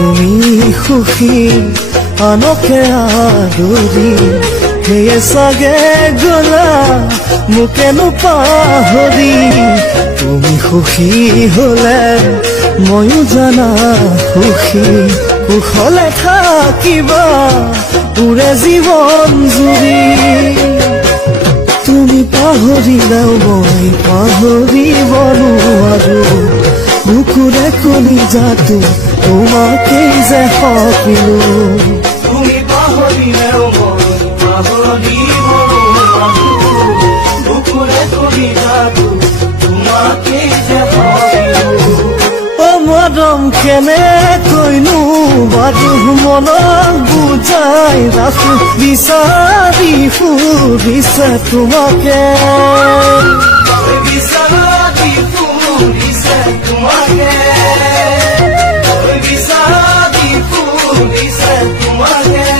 তুমি সুখী আনকে আদৰি সেয়ে চাগে গলা মোকেনো পাহৰি তুমি সুখী হলে ময়ো জানা সুখী কুশলে থাকিবা পুৰে জীৱন জুৰি তুমি পাহৰিলেও মই পাহৰিব নোৱাৰো বুকুৰে কলিজাটো তোমাকেই যে সপিলো তুমি পাহৰিলেও মই পাহৰিব নোৱাৰো বুকুৰে কলিজাটো তোমাকেই যে সপিলো মৰম কেনেকৈনো বাৰু মনত বুজাই ৰাখো বিচাৰি ফুৰিছে তোমাকে বিচাৰি ফুৰিছে তোমাকে বিচাৰি ফুৰিছে তোমাকে